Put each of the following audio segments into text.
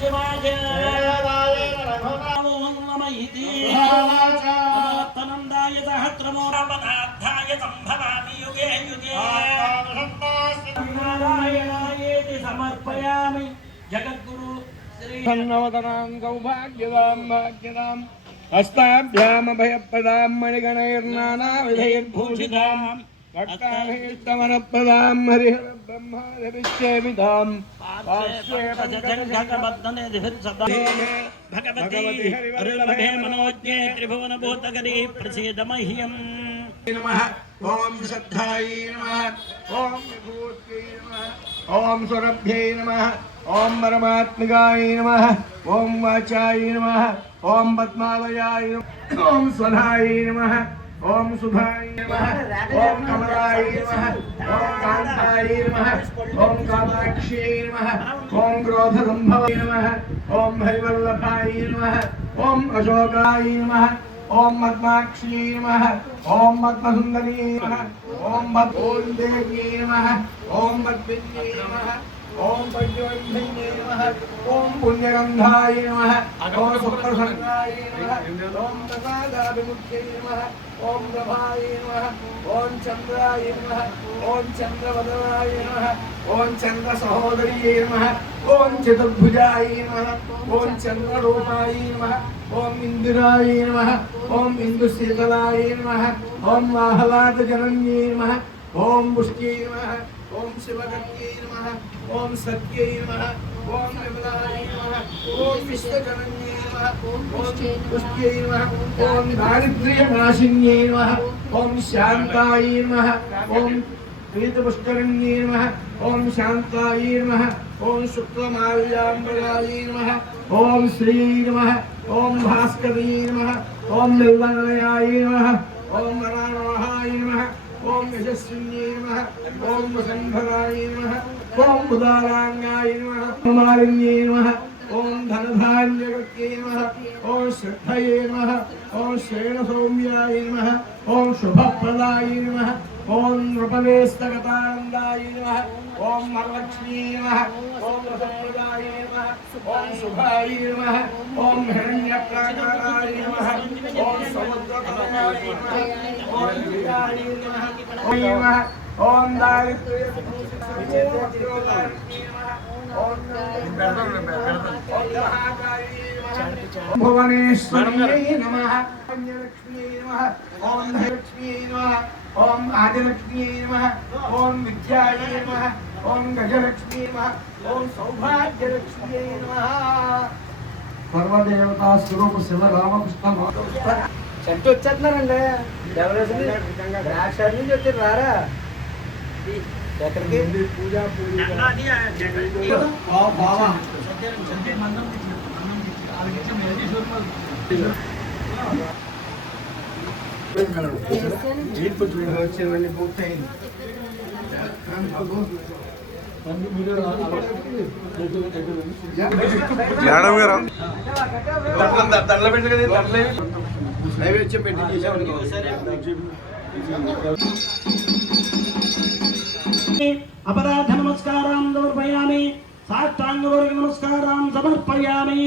శివాయ సహస్రమో రామనాథాయ సంభవామి యుగే యుగే నారాయణాయేతి సమర్పయామి జగద్గురు శ్రీ సౌభాగ్యదాం భాగ్యదాం హస్తాభ్యామభయప్రదాం మణిగణైర్నానావిధైర్భూషితాం भक्ताभियुक्तमनप्रदाम् हरिहर ब्रह्मादिविश्वेमिताम् पार्श्वे भगवती हरिवल्लभे मनोज्ञे त्रिभुवनभूतकरी प्रसीदमह्यम् नमः ॐ श्रद्धायै नमः ॐ विभूत्यै नमः ॐ सुरभ्यै नमः ॐ परमात्मिकाय नमः ॐ वाचाय नमः ॐ पद्मालयाय नमः ॐ स्वधायै नमः ఓం నమః ఓం కమలాయ ఓం కాంతాయ ఓం కామాక్ష్యై నమః ఓం క్రోధసంభవాయ నమః ఓం హరివల్లభాయ ఓం అశోకాయ ఓం పద్మాక్షీ ఓం పద్మసుందరీ ఓం ఓం దేవ్యై నమః ఓం పద్మిన్యై ఓం పద్మవన్యై నమః ఓం పుణ్యగంధాయ నమః ఓం సుప్రసన్నాయ నమః ఓం ప్రసాదాభిముఖ్యై నమః ఓం ప్రభాయ నమః ఓం చంద్రాయ నమః ఓం చంద్రవదనాయ నమః ఓం చంద్ర సహోదర్యై నమః ఓం చతుర్భుజాయ నమః ఓం చంద్రరూపాయ నమః ఓం ఇందిరాయ నమః ఓం ఇందుశీతలాయ నమః ఓం ఆహ్లాద జనన్యై నమః ఓం పుష్ట్యై నమః ఓం శివగత్యై నమః ఓం సత్యై నమః ఓం విమలాయ నమః ఓం విశ్వజనన్యై నమః ఓం పుష్ట్యై నమః ఓం దారిద్ర్యనాశిన్యై నమః ఓం శాంతాయ నమః ఓం ప్రీతపుష్కరణ్యై నమః ఓం శాంతాయ నమః ఓం శుక్లమాల్యాంబరాయ నమః ఓం శ్రీ నమః ఓం భాస్కరీ నమః ఓం నిర్వణయాయ నమః ఓం వరారోహాయ నమః ॐ यशस्विन्यै नमः ॐ वसम्भरायै नमः ॐ उदाराङ्गाय नमः कुमारिण्यै नमः ॐ धनधान्यवृत्यै नमः ॐ श्रद्धये नमः ॐ श्रेणसौम्याय नमः ॐ शुभप्रदाय नमः ॐ ओम स्थगतानन्दाय नमः ओम वरलक्ष्मी नमः ओम रसप्रदाय नमः ॐ शुभाय नमः ओम हिरण्यप्राकाराय नमः ॐ समुद्रतनयाय नमः ओम विराणि नमः नमः ॐ दारिद्र्य ओम नमः ओम महाकाली భువనేశ్వర్యై నమః లక్ష్మ్యై నమః ఓం ధనలక్ష్మ్యై నమః ఓం ఆదిలక్ష్మ్యై నమః ఓం విద్యాయై నమః ఓం గజలక్ష్మ్యై నమః ఓం సౌభాగ్యలక్ష్మ్యై నమః సర్వదేవతా స్వరూప శివ రామకృష్ణ చెట్టు వచ్చేస్తున్నారండి ఎవరేసింది ద్రాక్ష నుంచి వచ్చారు రారా ఎక్కడికి పూజ పూజ వచ్చినవన్నీ పూర్తయింది మేడం గారు. నైవేద్యం పెట్టి అపరాధ నమస్కారం సమర్పయామి సాష్టాంగవర్గ నమస్కారం సమర్పయామి.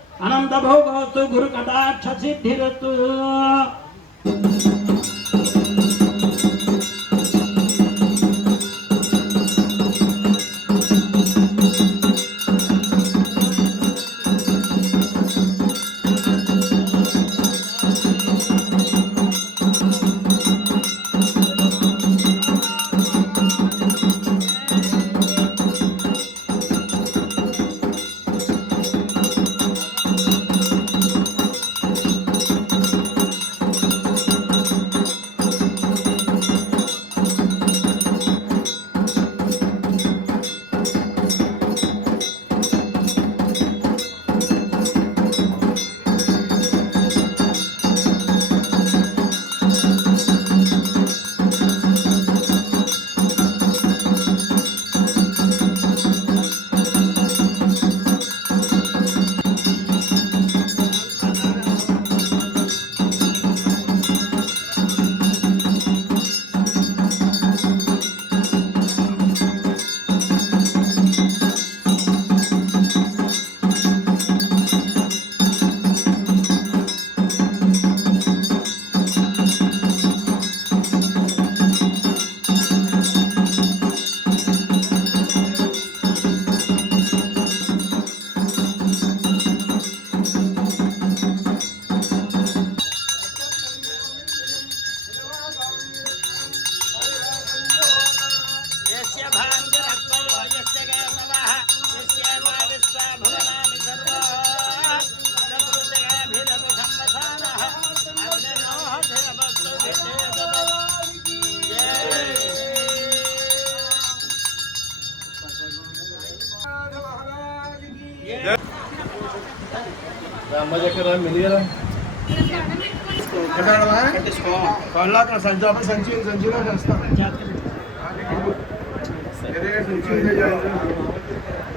అనంత భోగోస్తు గురు కటాక్ష సిద్ధిరస్తు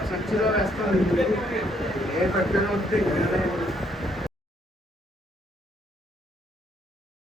సంచిలో వేస్తాను ఏ పెట్టడం వస్తే